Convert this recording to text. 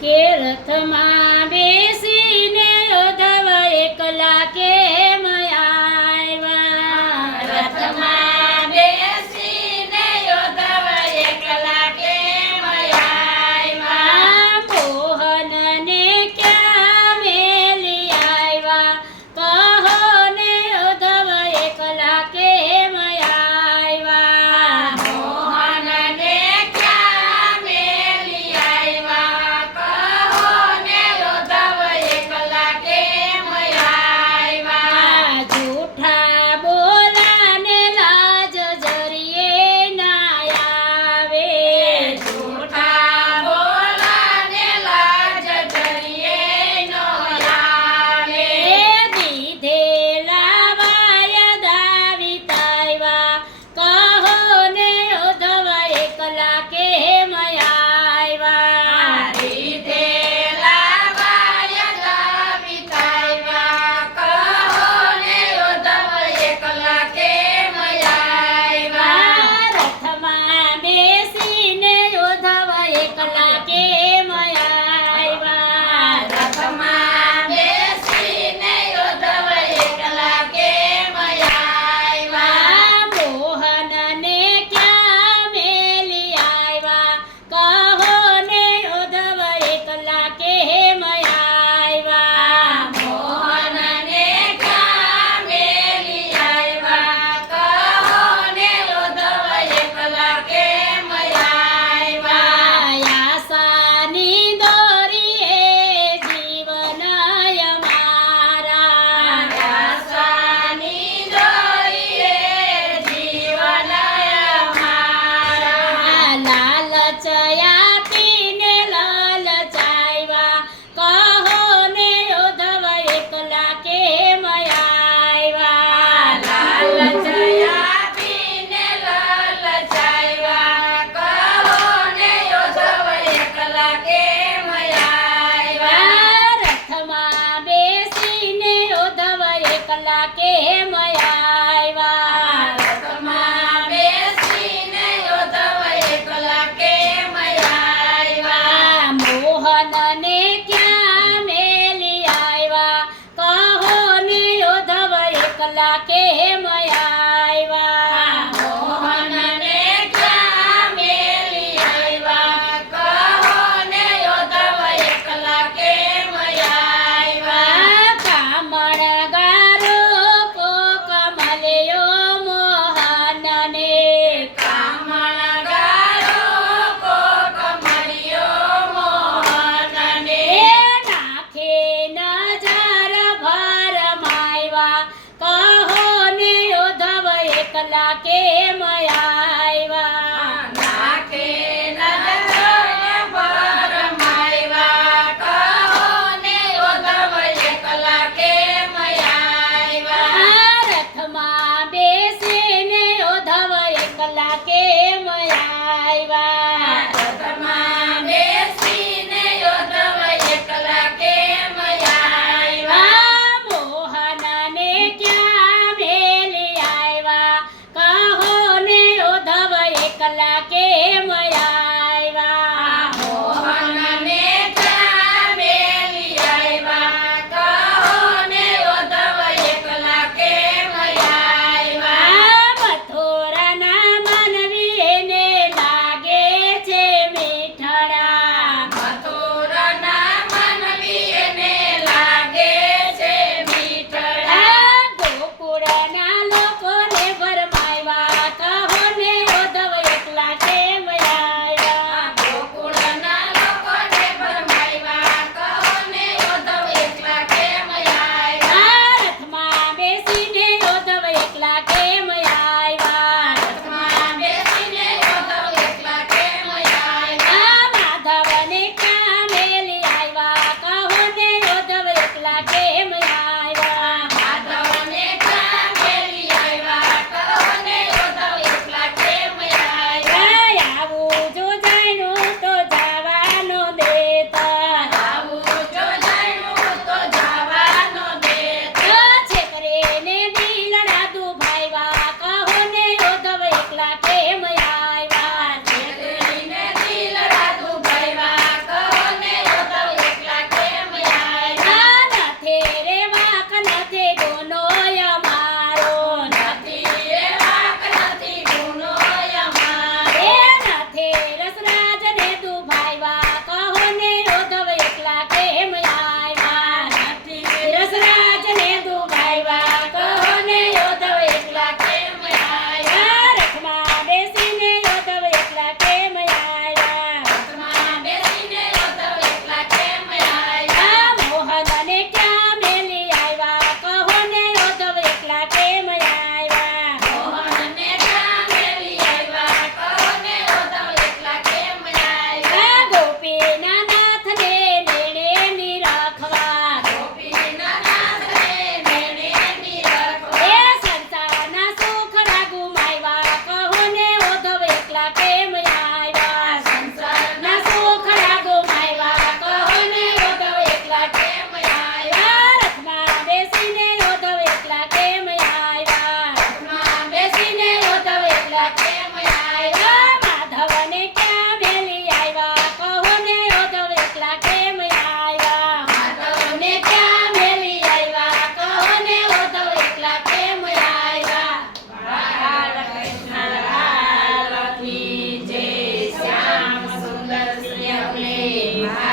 કે રથમાં બેસીને ઉદ્ધવ એકલા કેમ આવ્યા? રથમાં બેસીને ઉદ્ધવ એકલા કેમ આવ્યા? મોહનને ક્યાં મેલી આવ્યા? કહો ને ઉદ્ધવ એકલા કેમ આવ્યા? મોહનને ક્યાં મેલી આવ્યા? કહો ને ઉદ્ધવ એકલા કેમ આવ્યા? જૂઠા બોલાને લાજ જરીએ ના આવે. જૂઠા બોલાને લાજ જરીએ નો આવે. દીધેલા વાયદા વિતાવ્યા. કહો ને ઉદ્ધવ એકલા કેમ આવ્યા? દીધેલા વાયદા વિતાવ્યા. કહો ને ઉદ્ધવ એકલા કેમ આવ્યા? રથમાં બેસીને ઉદ્ધવ એકલા કેમ આવ્યા? રથમાં બેસીને ઉદ્ધવ એકલા કેમ આવ્યા? મોહનને ક્યાં મેલી આવ્યા? કહો ને ઉદ્ધવ એકલા કેમ આવ્યા? મોહનને ક્યાં મેલી આવ્યા? કહો ને ઉદ્ધવ એકલા કેમ આવ્યા? આશાની દોરીએ જીવન અમારા. આશાની દોરીએ જીવન અમારા. લાલચ આપીને લલચાવ્યા. કહો ને ઉદ્ધવ એકલા કેમ આવ્યા? લાલચ આપીને લલચાવ્યા. કહો ને ઉદ્ધવ એકલા કેમ આવ્યા? રથમાં બેસીને ઉદ્ધવ એકલા કેમ